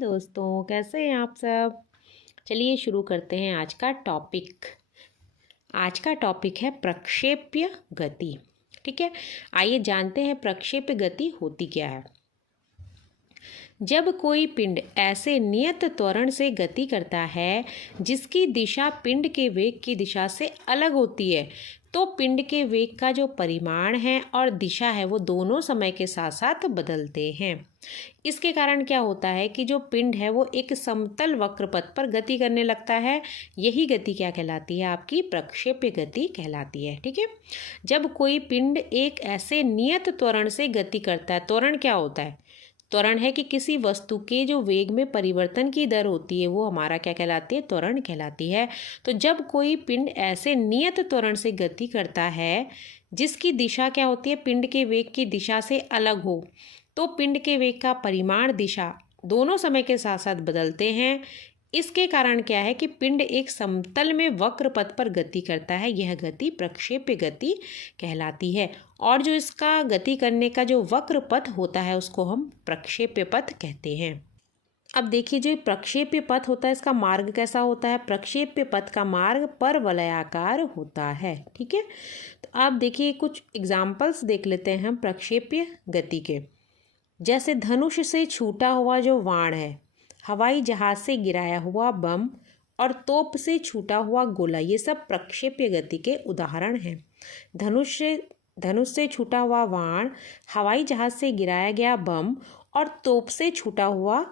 दोस्तों, कैसे हैं आप सब। चलिए शुरू करते हैं आज का टॉपिक। आज का टॉपिक है प्रक्षेप्य गति। ठीक है, आइए जानते हैं प्रक्षेप्य गति होती क्या है। जब कोई पिंड ऐसे नियत त्वरण से गति करता है जिसकी दिशा पिंड के वेग की दिशा से अलग होती है, तो पिंड के वेग का जो परिमाण है और दिशा है वो दोनों समय के साथ साथ बदलते हैं। इसके कारण क्या होता है कि जो पिंड है वो एक समतल वक्र पथ पर गति करने लगता है। यही गति क्या कहलाती है, आपकी प्रक्षेप्य गति कहलाती है। ठीक है, जब कोई पिंड एक ऐसे नियत त्वरण से गति करता है, त्वरण क्या होता है, त्वरण है कि किसी वस्तु के जो वेग में परिवर्तन की दर होती है वो हमारा क्या कहलाती है, त्वरण कहलाती है। तो जब कोई पिंड ऐसे नियत त्वरण से गति करता है जिसकी दिशा क्या होती है, पिंड के वेग की दिशा से अलग हो, तो पिंड के वेग का परिमाण दिशा दोनों समय के साथ साथ बदलते हैं। इसके कारण क्या है कि पिंड एक समतल में वक्र पथ पर गति करता है। यह गति प्रक्षेप्य गति कहलाती है। और जो इसका गति करने का जो वक्र पथ होता है उसको हम प्रक्षेप्य पथ कहते हैं। अब देखिए, जो प्रक्षेप्य पथ होता है इसका मार्ग कैसा होता है। प्रक्षेप्य पथ का मार्ग परवलयाकार होता है। ठीक है, तो आप देखिए कुछ एग्जाम्पल्स देख लेते हैं हम प्रक्षेप्य गति के। जैसे धनुष से छूटा हुआ जो बाण है, हवाई जहाज से गिराया हुआ बम और तोप से छूटा हुआ गोला, ये सब प्रक्षेप्य गति के उदाहरण हैं। धनुष से छूटा हुआ बाण, हवाई जहाज से गिराया गया बम और तोप से छूटा हुआ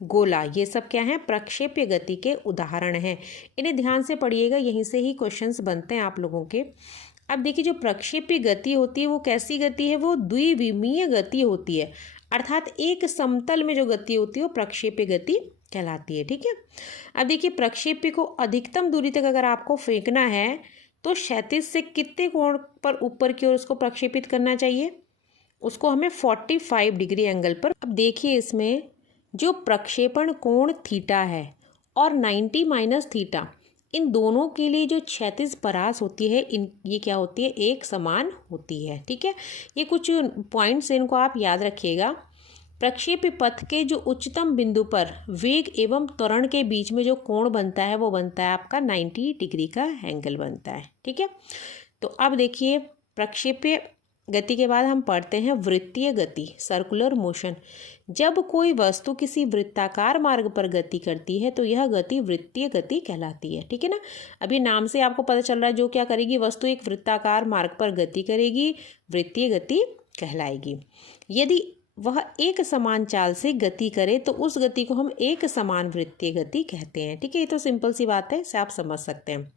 गोला, ये सब क्या हैं, प्रक्षेप्य गति के उदाहरण हैं। इन्हें ध्यान से पढ़िएगा, यहीं से ही क्वेश्चंस बनते हैं आप लोगों के। अब देखिए, जो प्रक्षेप्य गति होती है वो कैसी गति है, वो द्विविमीय गति होती है। अर्थात एक समतल में जो गति होती है वो प्रक्षेप्य गति कहलाती है। ठीक है, अब देखिए, प्रक्षेप्य को अधिकतम दूरी तक अगर आपको फेंकना है तो क्षैतिज से कितने कोण पर ऊपर की ओर उसको प्रक्षेपित करना चाहिए, उसको हमें 45 डिग्री एंगल पर। अब देखिए, इसमें जो प्रक्षेपण कोण थीटा है और 90 माइनस थीटा, इन दोनों के लिए जो क्षैतिज परास होती है ये क्या होती है, एक समान होती है। ठीक है, ये कुछ पॉइंट्स हैं, इनको आप याद रखिएगा। प्रक्षेप्य पथ के जो उच्चतम बिंदु पर वेग एवं त्वरण के बीच में जो कोण बनता है वो बनता है आपका 90 डिग्री का एंगल बनता है। ठीक है, तो अब देखिए, प्रक्षेप्य गति के बाद हम पढ़ते हैं वृत्तीय गति, सर्कुलर मोशन। जब कोई वस्तु किसी वृत्ताकार मार्ग पर गति करती है तो यह गति वृत्तीय गति कहलाती है। ठीक है ना, अभी नाम से आपको पता चल रहा है जो क्या करेगी, वस्तु एक वृत्ताकार मार्ग पर गति करेगी, वृत्तीय गति कहलाएगी। यदि वह एक समान चाल से गति करे तो उस गति को हम एक समान वृत्तीय गति कहते हैं। ठीक है, ये तो सिंपल सी बात है, इसे आप समझ सकते हैं।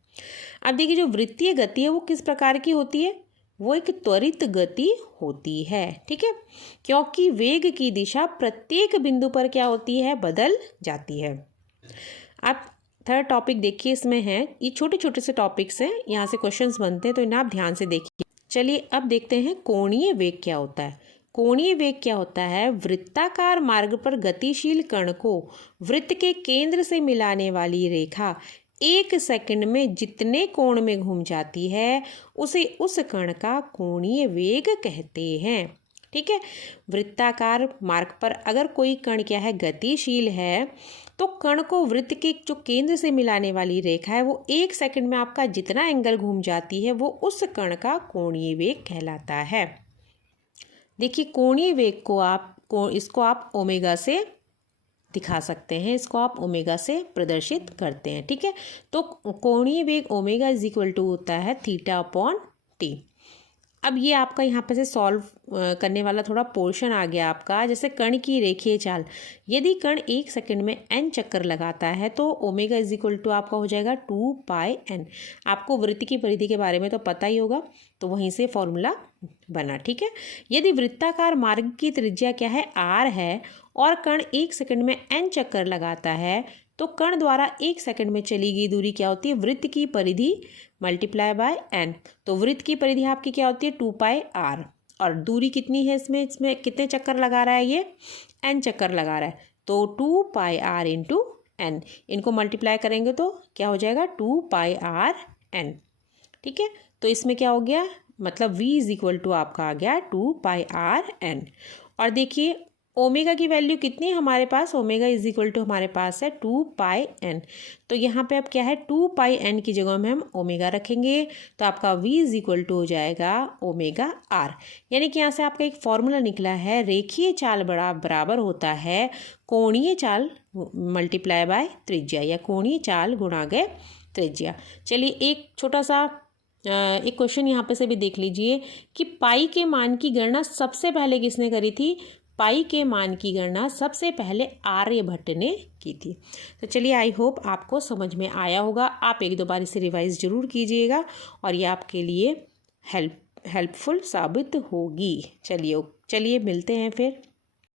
अब देखिए, जो वृत्तीय गति है वो किस प्रकार की होती है, वो एक त्वरित गति होती है। ठीक है, क्योंकि वेग की दिशा प्रत्येक बिंदु पर क्या होती है, बदल जाती है। आप थर्ड टॉपिक देखिए, इसमें है, ये छोटे छोटे से टॉपिक्स हैं, यहाँ से क्वेश्चंस बनते हैं, तो इन्हें आप ध्यान से देखिए। चलिए अब देखते हैं कोणीय वेग क्या होता है। कोणीय वेग क्या होता है, वृत्ताकार मार्ग पर गतिशील कण को वृत्त के केंद्र से मिलाने वाली रेखा एक सेकंड में जितने कोण में घूम जाती है उसे उस कण का कोणीय वेग कहते हैं। ठीक है, वृत्ताकार मार्ग पर अगर कोई कण क्या है, गतिशील है, तो कण को वृत्त के जो केंद्र से मिलाने वाली रेखा है वो एक सेकंड में आपका जितना एंगल घूम जाती है वो उस कण का कोणीय वेग कहलाता है। देखिए, कोणीय वेग को इसको आप ओमेगा से दिखा सकते हैं, इसको आप ओमेगा से प्रदर्शित करते हैं। ठीक है, तो कोणीय वेग ओमेगा इज इक्वल टू होता है थीटा अपॉन टी। अब ये आपका यहाँ पे से सॉल्व करने वाला थोड़ा पोर्शन आ गया आपका। जैसे कण की रेखीय चाल, यदि कण एक सेकंड में n चक्कर लगाता है तो ओमेगा इज इक्वल टू आपका हो जाएगा 2πn। आपको वृत्त की परिधि के बारे में तो पता ही होगा, तो वहीं से फॉर्मूला बना। ठीक है, यदि वृत्ताकार मार्ग की त्रिज्या क्या है, r है, और कण एक सेकंड में n चक्कर लगाता है तो कण द्वारा एक सेकंड में चली गई दूरी क्या होती है, वृत्त की परिधि मल्टीप्लाई बाय n। तो वृत्त की परिधि आपकी क्या होती है, 2πr, और दूरी कितनी है, इसमें कितने चक्कर लगा रहा है, ये n चक्कर लगा रहा है, तो 2πr इंटू n, इनको मल्टीप्लाई करेंगे तो क्या हो जाएगा, 2πrn। ठीक है, तो इसमें क्या हो गया, मतलब v इज इक्वल टू आपका आ गया 2πrn। और देखिए, ओमेगा की वैल्यू कितनी हमारे पास, ओमेगा इज इक्वल टू हमारे पास है 2πn। तो यहाँ पे अब क्या है, 2πn की जगह में हम ओमेगा रखेंगे तो आपका v इज इक्वल टू हो जाएगा ओमेगा r। यानी कि यहाँ से आपका एक फॉर्मूला निकला है, रेखीय चाल बराबर होता है कोणीय चाल मल्टीप्लाई बाय त्रिज्या, या कोणीय चाल गुणा गए त्रिज्या। चलिए एक छोटा सा एक क्वेश्चन यहाँ पे से भी देख लीजिए कि पाई के मान की गणना सबसे पहले किसने करी थी। पाई के मान की गणना सबसे पहले आर्यभट्ट ने की थी। तो चलिए आई होप आपको समझ में आया होगा। आप एक दो बार इसे रिवाइज जरूर कीजिएगा और ये आपके लिए हेल्पफुल साबित होगी। चलिए मिलते हैं फिर।